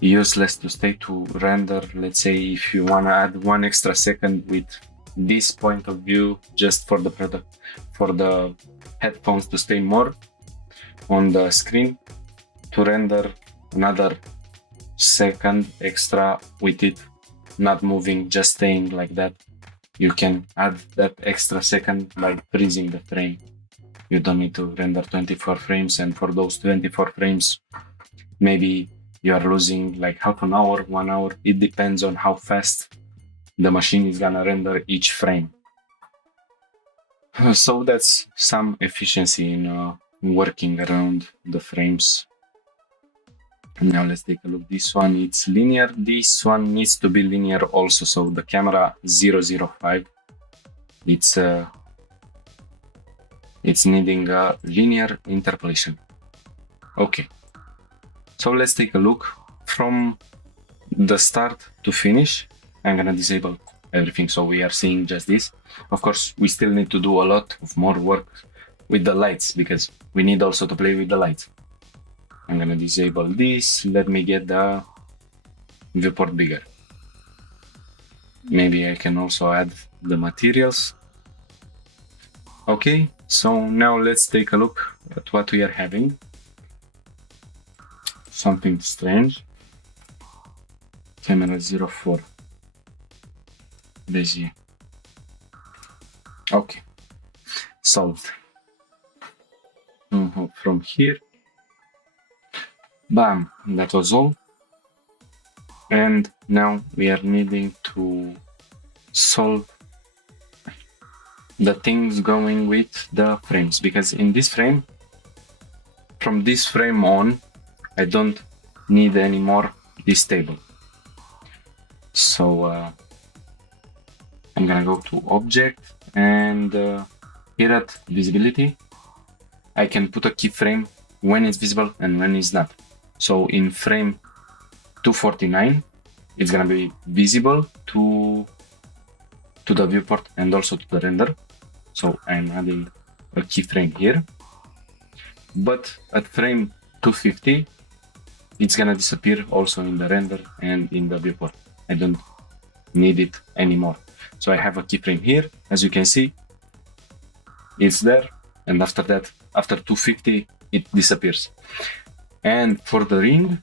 useless to stay to render. Let's say if you want to add 1 extra second with this point of view, just for the product, for the headphones to stay more on the screen, to render another second extra with it not moving, just staying like that, you can add that extra second by freezing the frame. You don't need to render 24 frames, and for those 24 frames, maybe you are losing like half an hour, 1 hour. It depends on how fast the machine is gonna render each frame. So that's some efficiency in working around the frames. Now let's take a look. This one, it's linear. This one needs to be linear also. So the camera 005, it's needing a linear interpolation. Okay. So let's take a look from the start to finish. I'm gonna disable everything so we are seeing just this. Of course, we still need to do a lot of more work with the lights because we need also to play with the lights. I'm gonna disable this. Let me get the viewport bigger. Maybe I can also add the materials. Okay, so now let's take a look at what we are having. Something strange. Camera 04. Bezier. Okay, solved. From here. Bam, that was all. And now we are needing to solve the things going with the frames, because in this frame, from this frame on, I don't need anymore this table. So I'm gonna go to object, and here at visibility, I can put a keyframe when it's visible and when it's not. So in frame 249, it's gonna be visible to the viewport and also to the render. So I'm adding a keyframe here. But at frame 250, it's gonna disappear also in the render and in the viewport. I don't need it anymore. So I have a keyframe here. As you can see, it's there. And after that, after 250, it disappears. And for the ring,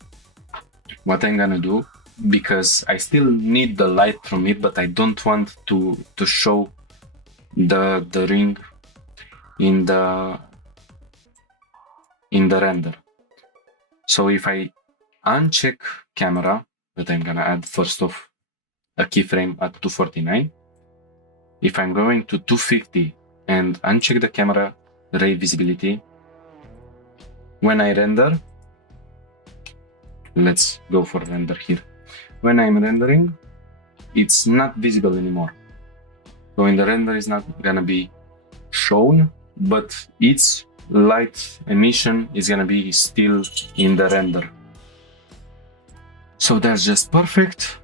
what I'm gonna do, because I still need the light from it, but I don't want to show the ring in the render. So if I uncheck camera, but I'm gonna add first off a keyframe at 249. If I'm going to 250 and uncheck the camera ray visibility, when I render, let's go for render here. When I'm rendering, it's not visible anymore. So in the render, it's not gonna be shown, but its light emission is gonna be still in the render. So that's just perfect.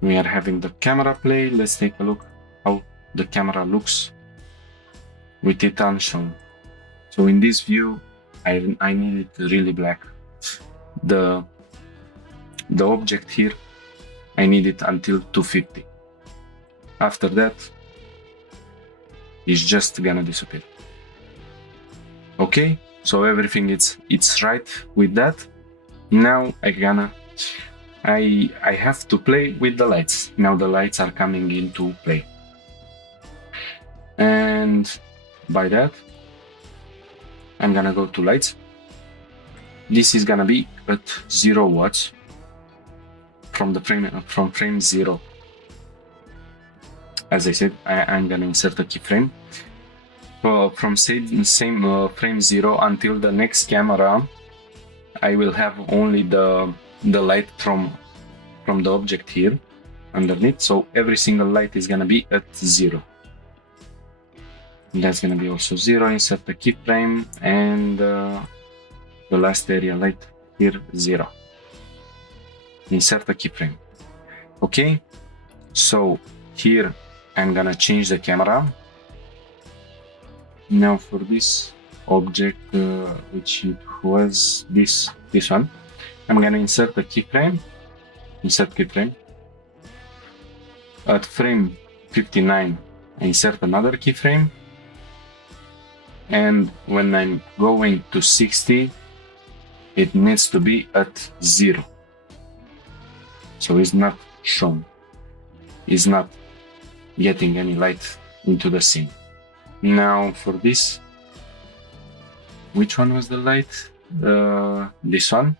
We are having the camera play. Let's take a look how the camera looks with it unshown. So in this view, I need it really black. The object here, I need it until 250. After that, it's just gonna disappear. Okay, so everything it's right with that. Now I have to play with the lights. Now the lights are coming into play. And by that, I'm gonna go to lights. This is gonna be at 0 watts from frame 0. As I said, I'm gonna insert a keyframe. From same frame 0 until the next camera, I will have only the light from the object here underneath. So every single light is gonna be at 0. That's gonna be also 0. Insert the keyframe, and the last area light here 0. Insert the keyframe. Okay, so here I'm gonna change the camera. Now for this object, which it was this one, I'm gonna insert the keyframe. Insert keyframe. At frame 59, I insert another keyframe. And when I'm going to 60, it needs to be at 0. So it's not shown. It's not getting any light into the scene. Now for this, which one was the light? This one.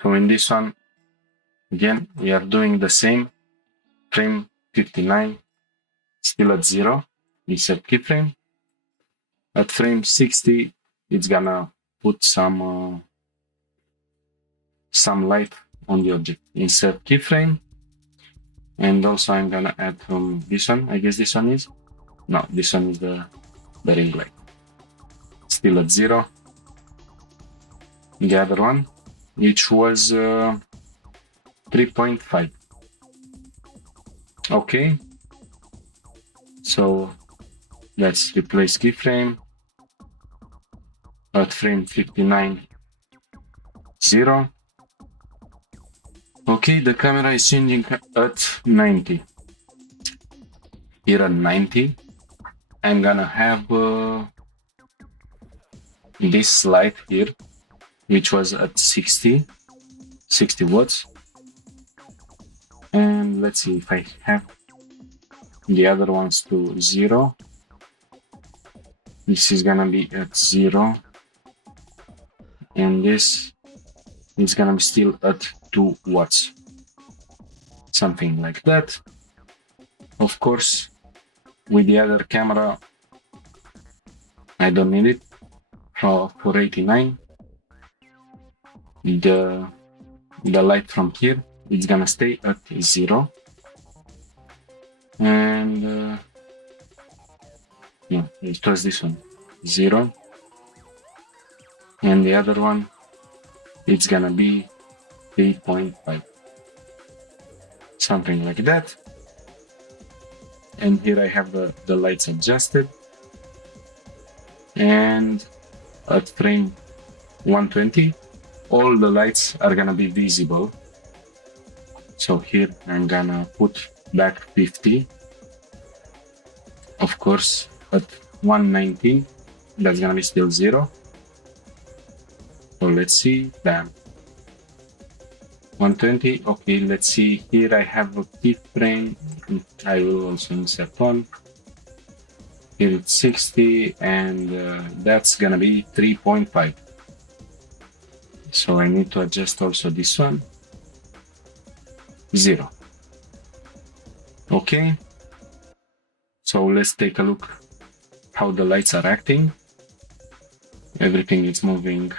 So in this one, Again, we are doing the same. Frame 59, still at 0. Insert keyframe. At frame 60, it's gonna put some light on the object. Insert keyframe. And also I'm gonna add from this one. I guess this one is? No, this one is the ring light. Still at 0. The other one, which was 3.5. Okay. So let's replace keyframe. At frame 59, 0. Okay, the camera is changing at 90. Here at 90, I'm gonna have this light here, which was at 60 watts. And let's see if I have the other ones to 0. This is gonna be at 0. And this is gonna be still at 2 watts. Something like that. Of course, with the other camera, I don't need it. For 89, the light from here, it's gonna stay at 0. And yeah, it was this one, 0. And the other one, it's gonna be 3.5. Something like that. And here I have the lights adjusted. And at frame 120, all the lights are gonna be visible. So here I'm gonna put back 50. Of course, at 119, that's gonna be still 0. So let's see, bam. 120, okay, let's see, here I have a keyframe, I will also insert one. Here it's 60, and that's gonna be 3.5. So I need to adjust also this one, 0. Okay, so let's take a look how the lights are acting. Everything is moving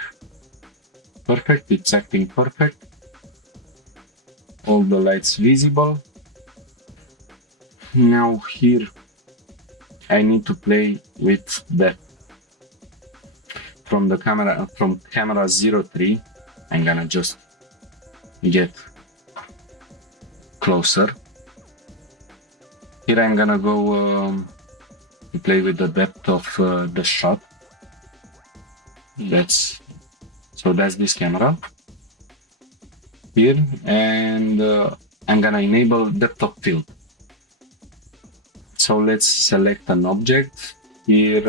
perfect, it's acting perfect. All the lights visible. Now here I need to play with that. From camera 03, I'm gonna just get closer. Here I'm gonna go to play with the depth of the shot. That's this camera here, and I'm gonna enable depth of field. So let's select an object. Here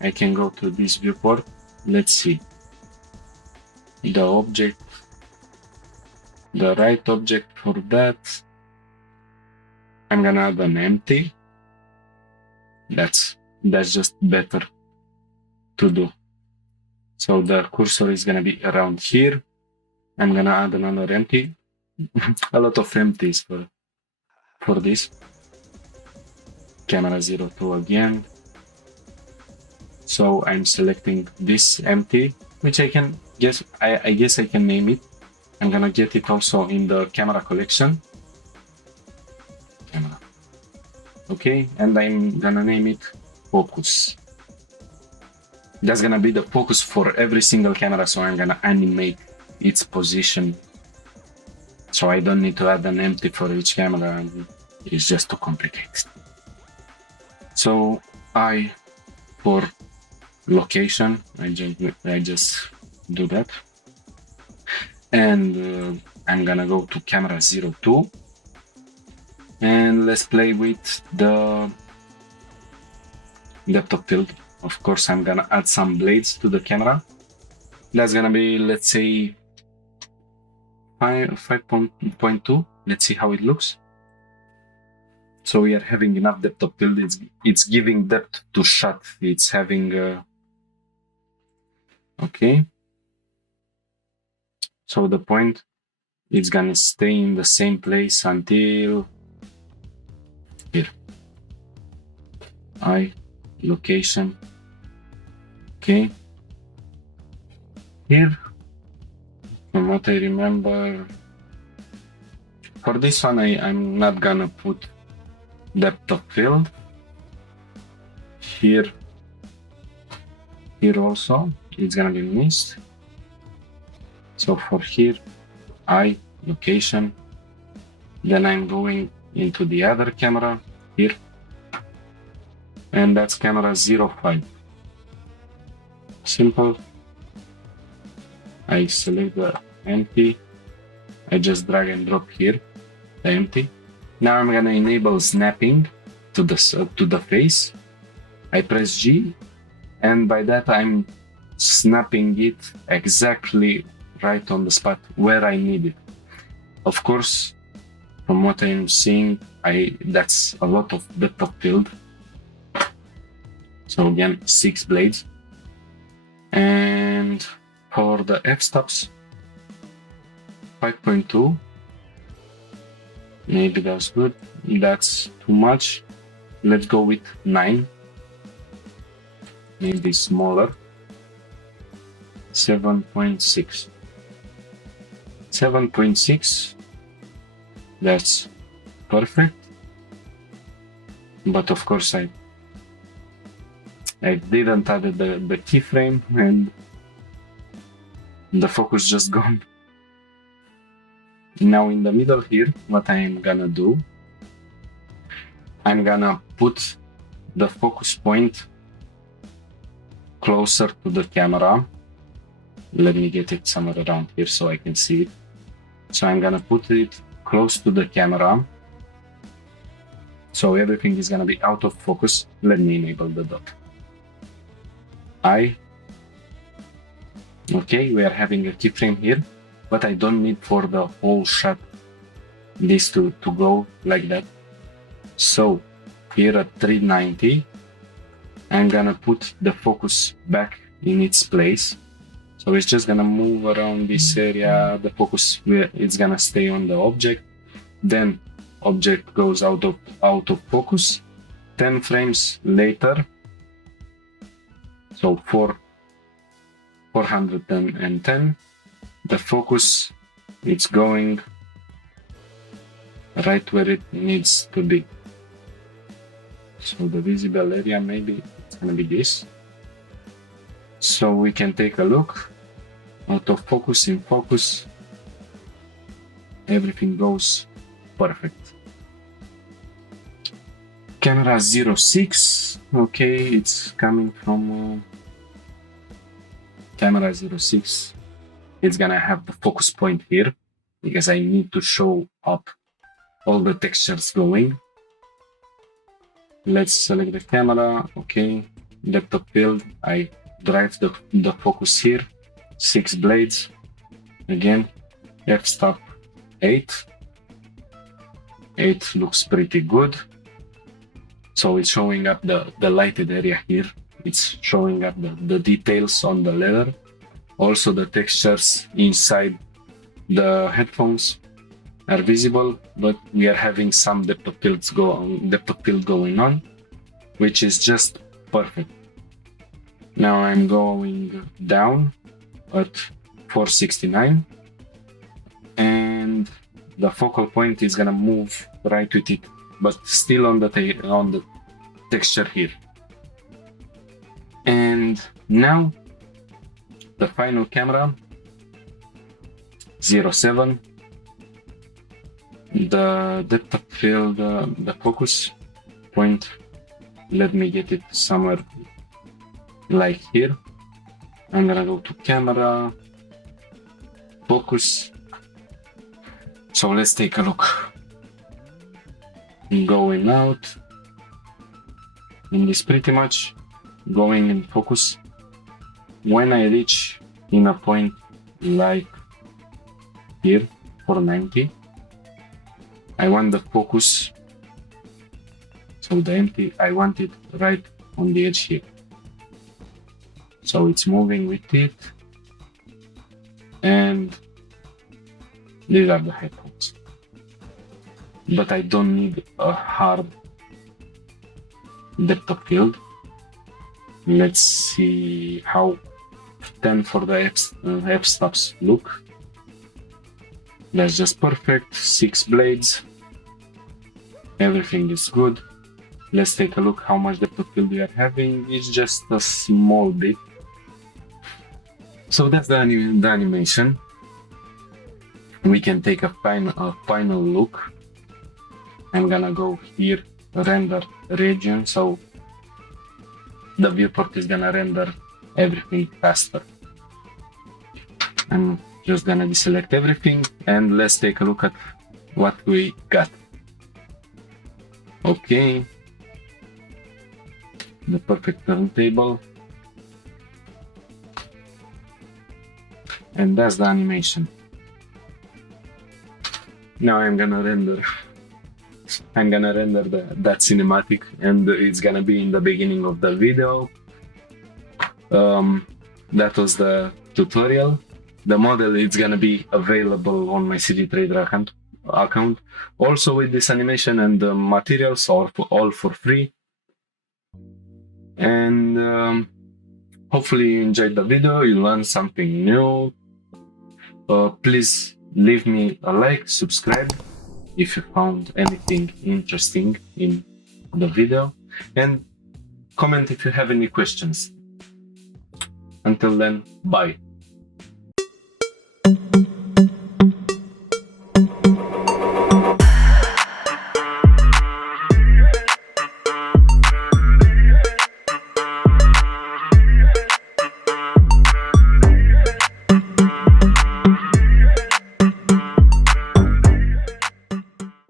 I can go to this viewport. Let's see the object, the right object for that. I'm gonna add an empty. That's just better to do. So the cursor is gonna be around here. I'm gonna add another empty. A lot of empties for this. Camera 02 again. So I'm selecting this empty, which I can guess, I guess I can name it. I'm gonna get it also in the camera collection. Camera. Okay, and I'm gonna name it focus. That's gonna be the focus for every single camera, so I'm gonna animate its position. So I don't need to add an empty for each camera, it's just too complicated. So for location, I just do that. And I'm gonna go to camera 02. And let's play with the depth of field. Of course, I'm gonna add some blades to the camera. That's gonna be, let's say, 5.2. Let's see how it looks. So we are having enough depth of field. It's giving depth to shot. It's having okay. So the point it's gonna stay in the same place until here. Location. Okay. Here, from what I remember, for this one I'm not gonna put depth of field. Here also, it's gonna be missed. So for here, location. Then I'm going into the other camera here. And that's camera 05. Simple. I select the empty. I just drag and drop here, the empty. Now I'm gonna enable snapping to the face. I press G, and by that I'm snapping it exactly right on the spot where I need it. Of course, from what I'm seeing, that's a lot of depth of field. So again, 6 blades. And for the f-stops, 5.2. Maybe that's good. That's too much. Let's go with 9. Maybe smaller. 7.6. 7.6. That's perfect. But of course I didn't add the keyframe and the focus just gone. Now in the middle here, what I am gonna do, I'm gonna put the focus point closer to the camera. Let me get it somewhere around here so I can see it. So I'm gonna put it close to the camera. So everything is gonna be out of focus. Let me enable the dot. Okay, we are having a keyframe here, but I don't need for the whole shot this to go like that. So here at 390, I'm gonna put the focus back in its place. So it's just gonna move around this area. The focus, it's gonna stay on the object. Then object goes out of focus. 10 frames later, so 410, the focus, it's going right where it needs to be. So the visible area, maybe it's gonna be this. So we can take a look. Out of focus, in focus, everything goes perfect. Camera 06, okay, it's coming from camera 06. It's gonna have the focus point here because I need to show up all the textures going. Let's select the camera, okay, depth of field, I drive the focus here, 6 blades, again, f-stop 8. 8 looks pretty good. So it's showing up the lighted area here. It's showing up the details on the leather. Also the textures inside the headphones are visible, but we are having some depth of field going on, which is just perfect. Now I'm going down at 469, and the focal point is gonna move right with it, but still on the texture here. And now the final camera 07, the depth of field, the focus point, let me get it somewhere like here. I'm gonna go to camera, focus. So let's take a look. Going out, and it's pretty much going in focus. When I reach in a point like here, 490, I want the focus, so the empty, I want it right on the edge here. So it's moving with it, and These are the headphones. But I don't need a hard depth of field. Let's see how 10 for the f-stops look. That's just perfect. 6 blades. Everything is good. Let's take a look how much depth of field we are having. It's just a small bit. So that's the animation. We can take a final look. I'm gonna go here, render region, so the viewport is gonna render everything faster. I'm just gonna deselect everything and let's take a look at what we got. Okay, the perfect turntable, and that's the animation. Now I'm gonna render that cinematic, and it's gonna be in the beginning of the video. That was the tutorial. The model is gonna be available on my CD Trader account. Also with this animation and the materials are all for free. And hopefully you enjoyed the video, you learned something new. Please leave me a like, subscribe if you found anything interesting in the video, and comment if you have any questions. Until then, bye.